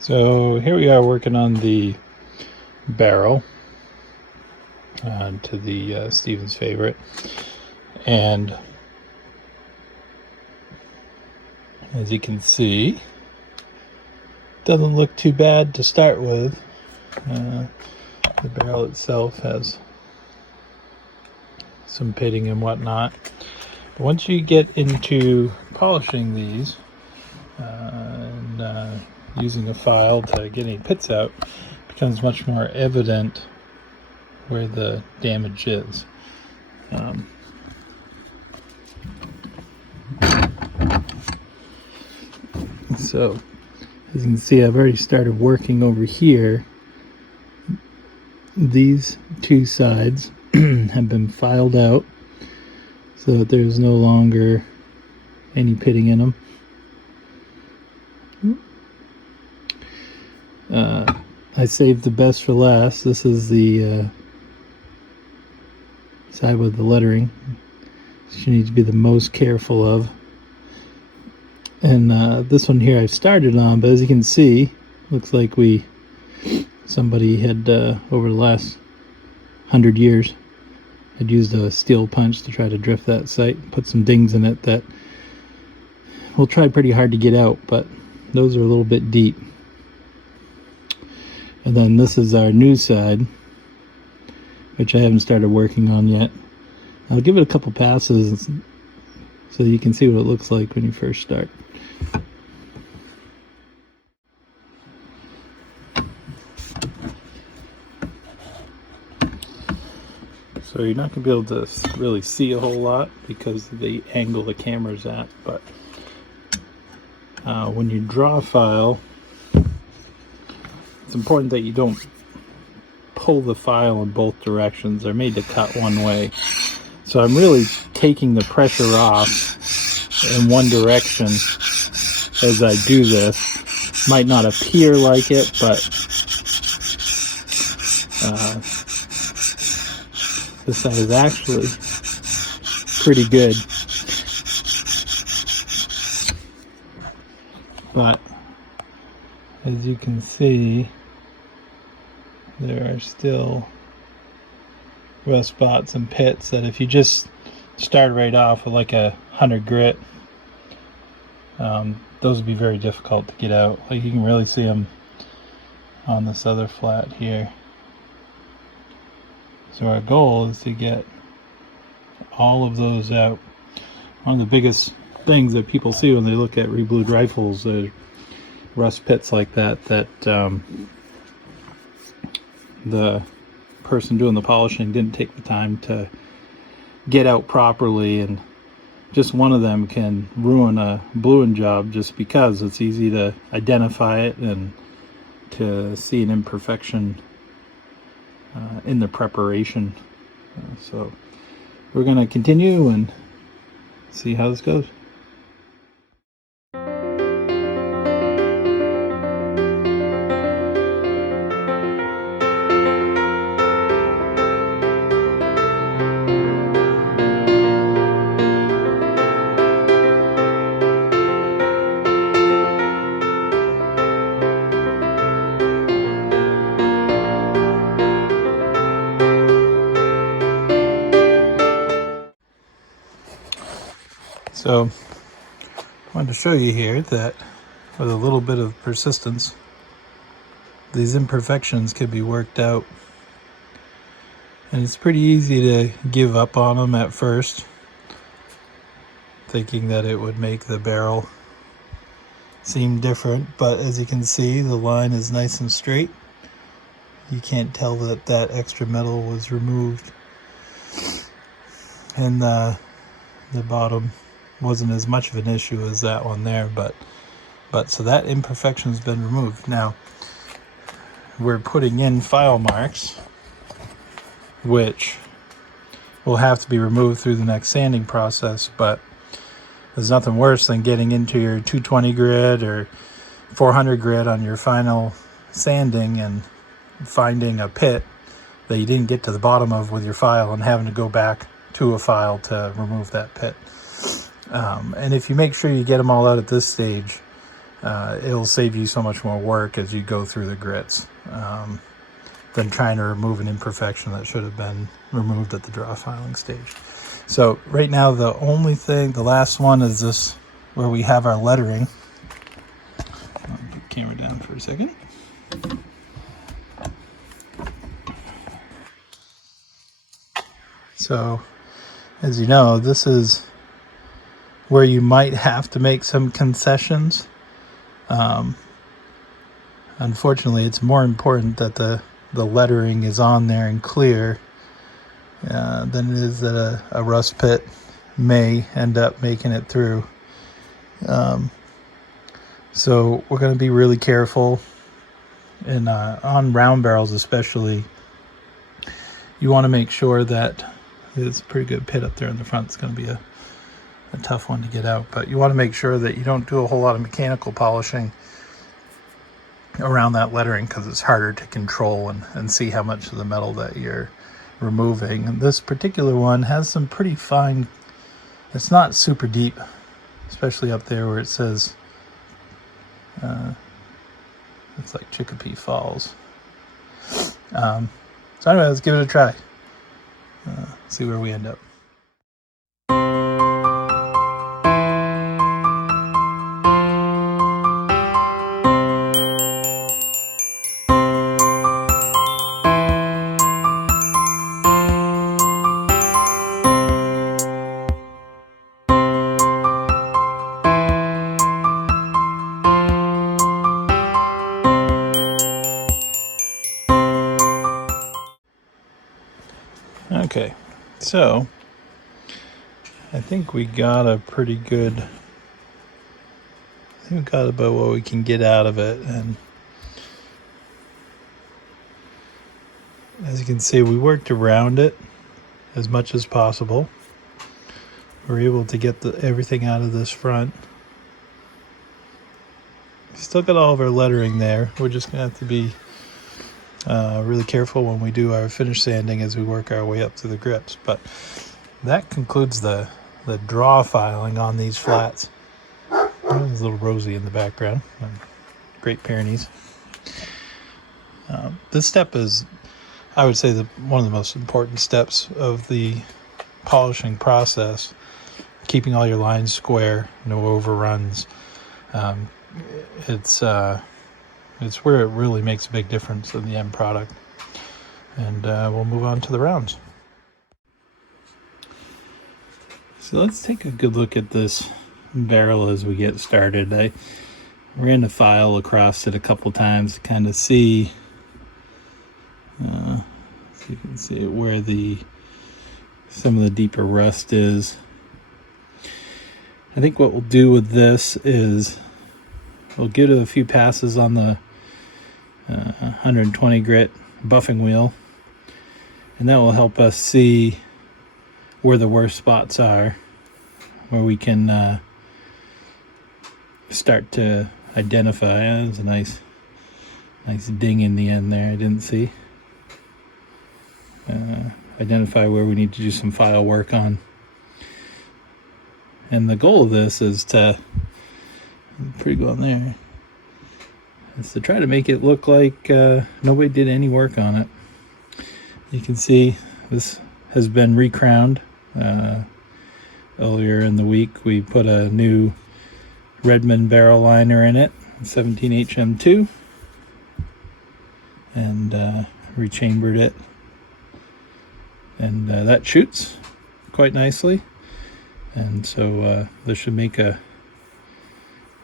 So here we are working on the barrel to the Stevens favorite, and as you can see, doesn't look too bad to start with. The barrel itself has some pitting and whatnot. But once you get into polishing these and using a file to get any pits out, it becomes much more evident where the damage is. So as you can see, I've already started working over here. These two sides have been filed out so that there's no longer any pitting in them. I saved the best for last. This is the side with the lettering. This you need to be the most careful of. And this one here I've started on, but as you can see, looks like somebody had over the last 100 years had used a steel punch to try to drift that sight, put some dings in it that we'll try pretty hard to get out, but those are a little bit deep. And then this is our new side, which I haven't started working on yet. I'll give it a couple passes so you can see what it looks like when you first start. So you're not going to be able to really see a whole lot because of the angle the camera's at, but when you draw a file, it's important that you don't pull the file in both directions. They're made to cut one way. So I'm really taking the pressure off in one direction as I do this. Might not appear like it, but this side is actually pretty good. But as you can see, there are still rough spots and pits that if you just start right off with like 100 grit, those would be very difficult to get out. Like you can really see them on this other flat here. So our goal is to get all of those out. One of the biggest things that people see when they look at reblued rifles are rust pits like that the person doing the polishing didn't take the time to get out properly, and just one of them can ruin a bluing job just because it's easy to identify it and to see an imperfection in the preparation. So we're going to continue and see how this goes. So I wanted to show you here that with a little bit of persistence, these imperfections could be worked out. And it's pretty easy to give up on them at first, thinking that it would make the barrel seem different. But as you can see, the line is nice and straight. You can't tell that that extra metal was removed. And the bottom wasn't as much of an issue as that one there, but so that imperfection's been removed. Now we're putting in file marks, which will have to be removed through the next sanding process, but there's nothing worse than getting into your 220 grit or 400 grit on your final sanding and finding a pit that you didn't get to the bottom of with your file and having to go back to a file to remove that pit. And if you make sure you get them all out at this stage, it'll save you so much more work as you go through the grits than trying to remove an imperfection that should have been removed at the draw filing stage. So right now the only thing, the last one is this where we have our lettering. I'll put the camera down for a second. So as you know, this is where you might have to make some concessions. Unfortunately, it's more important that the lettering is on there and clear than it is that a rust pit may end up making it through. So we're going to be really careful, and on round barrels especially, you want to make sure that it's a pretty good pit up there in the front. It's going to be a tough one to get out, but you want to make sure that you don't do a whole lot of mechanical polishing around that lettering, because it's harder to control and see how much of the metal that you're removing. And this particular one has some pretty fine, it's not super deep, especially up there where it says it's like Chicopee Falls. So anyway, let's give it a try. See where we end up. Okay, so I think we got a pretty good, I think we got about what we can get out of it. And as you can see, we worked around it as much as possible. We're able to get everything out of this front. Still got all of our lettering there. We're just gonna have to be really careful when we do our finish sanding as we work our way up to the grips. But that concludes the draw filing on these flats. There's a little Rosie in the background. Great Pyrenees. This step is, I would say, one of the most important steps of the polishing process. Keeping all your lines square, no overruns. It's where it really makes a big difference in the end product. And we'll move on to the rounds. So let's take a good look at this barrel as we get started. I ran the file across it a couple times to kind of see, so you can see where some of the deeper rust is. I think what we'll do with this is we'll give it a few passes on the 120 grit buffing wheel, and that will help us see where the worst spots are, where we can start to identify. There's a nice ding in the end there I didn't see. Identify where we need to do some file work on. And the goal of this is to, pretty good on there, is to try to make it look like nobody did any work on it. You can see this has been recrowned. Earlier in the week we put a new Redmond barrel liner in it, 17HM2, and rechambered it, and that shoots quite nicely. And so this should make a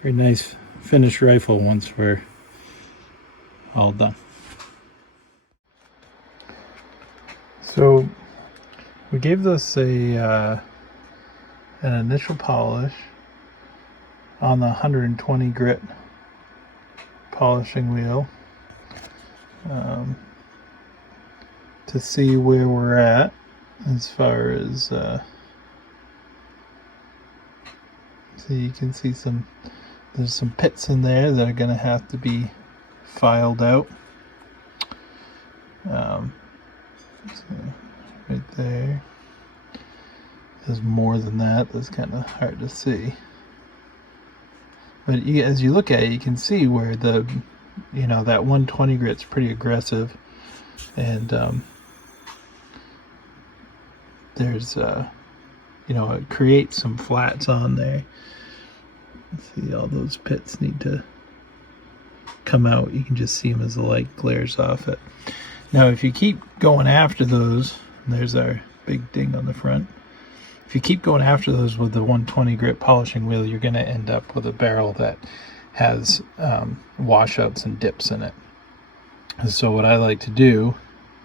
very nice finished rifle once we're all done. So we gave this an initial polish on the 120 grit polishing wheel to see where we're at as far as so you can see there's some pits in there that are going to have to be filed out. So right there. There's more than that. That's kind of hard to see. But as you look at it, you can see where the, that 120 grit's pretty aggressive, and there's it creates some flats on there. See, all those pits need to come out. You can just see them as the light glares off it. Now if you keep going after those, there's our big ding on the front. If you keep going after those with the 120 grit polishing wheel, you're going to end up with a barrel that has washouts and dips in it. And so what I like to do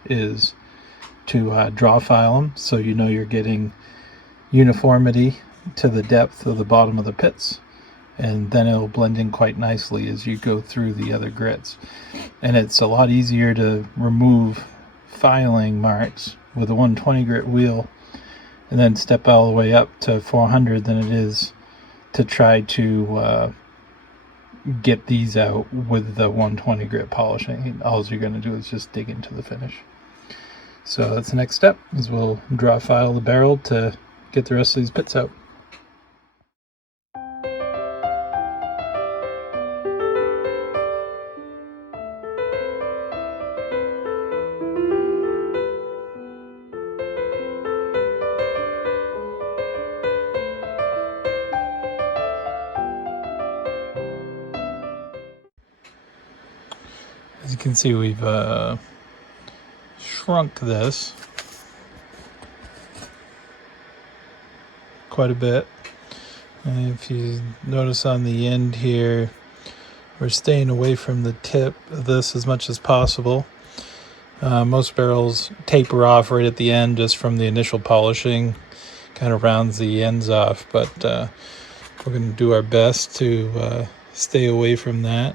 is to draw file them, so you're getting uniformity to the depth of the bottom of the pits, and then it'll blend in quite nicely as you go through the other grits. And it's a lot easier to remove filing marks with a 120 grit wheel and then step all the way up to 400 than it is to try to get these out with the 120 grit polishing. All you're going to do is just dig into the finish. So that's the next step, is we'll draw file the barrel to get the rest of these pits out. As you can see, we've shrunk this quite a bit. And if you notice on the end here, we're staying away from the tip of this as much as possible. Most barrels taper off right at the end just from the initial polishing, kind of rounds the ends off, but we're going to do our best to stay away from that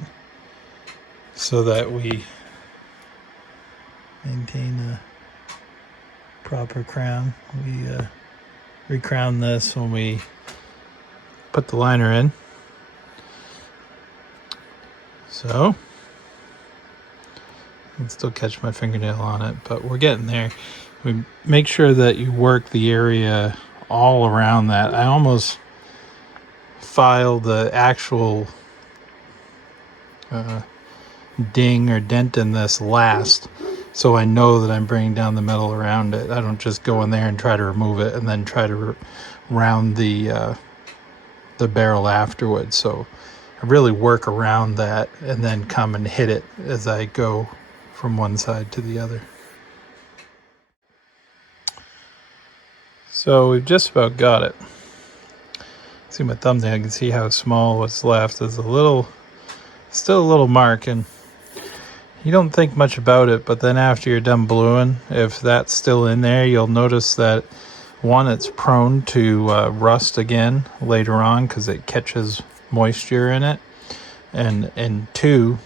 so that we maintain a proper crown. We recrown this when we put the liner in. So I can still catch my fingernail on it, but we're getting there. We make sure that you work the area all around that. I almost file the actual ding or dent in this last, so I know that I'm bringing down the metal around it. I don't just go in there and try to remove it and then try to round the barrel afterwards. So I really work around that and then come and hit it as I go from one side to the other. So we've just about got it. See my thumbnail, you can see how small what's left. There's still a little mark, and you don't think much about it, but then after you're done bluing, if that's still in there, you'll notice that one, it's prone to rust again later on because it catches moisture in it, and two,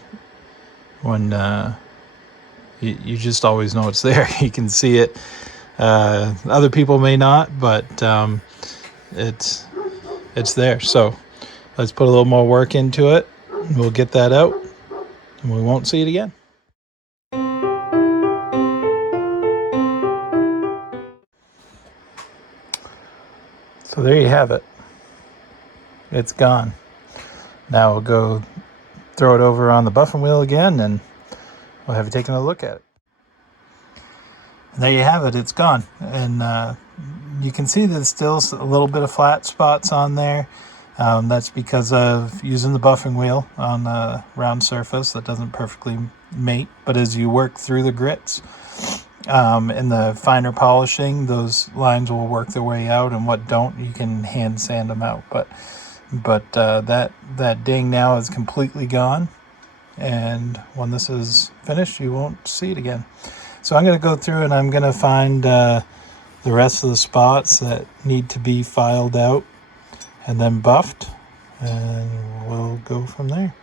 when you just always know it's there. You can see it. Other people may not, but it's there. So let's put a little more work into it. We'll get that out, and we won't see it again. So there you have it. It's gone. Now we'll go throw it over on the buffing wheel again, and we'll have you taking a look at it. And there you have it. It's gone. And you can see there's still a little bit of flat spots on there. That's because of using the buffing wheel on a round surface that doesn't perfectly mate. But as you work through the grits and the finer polishing, those lines will work their way out, and what don't, you can hand sand them out. But that ding now is completely gone, and when this is finished, you won't see it again. So I'm going to go through and I'm going to find the rest of the spots that need to be filed out and then buffed, and we'll go from there.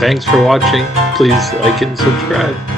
Thanks for watching. Please like and subscribe.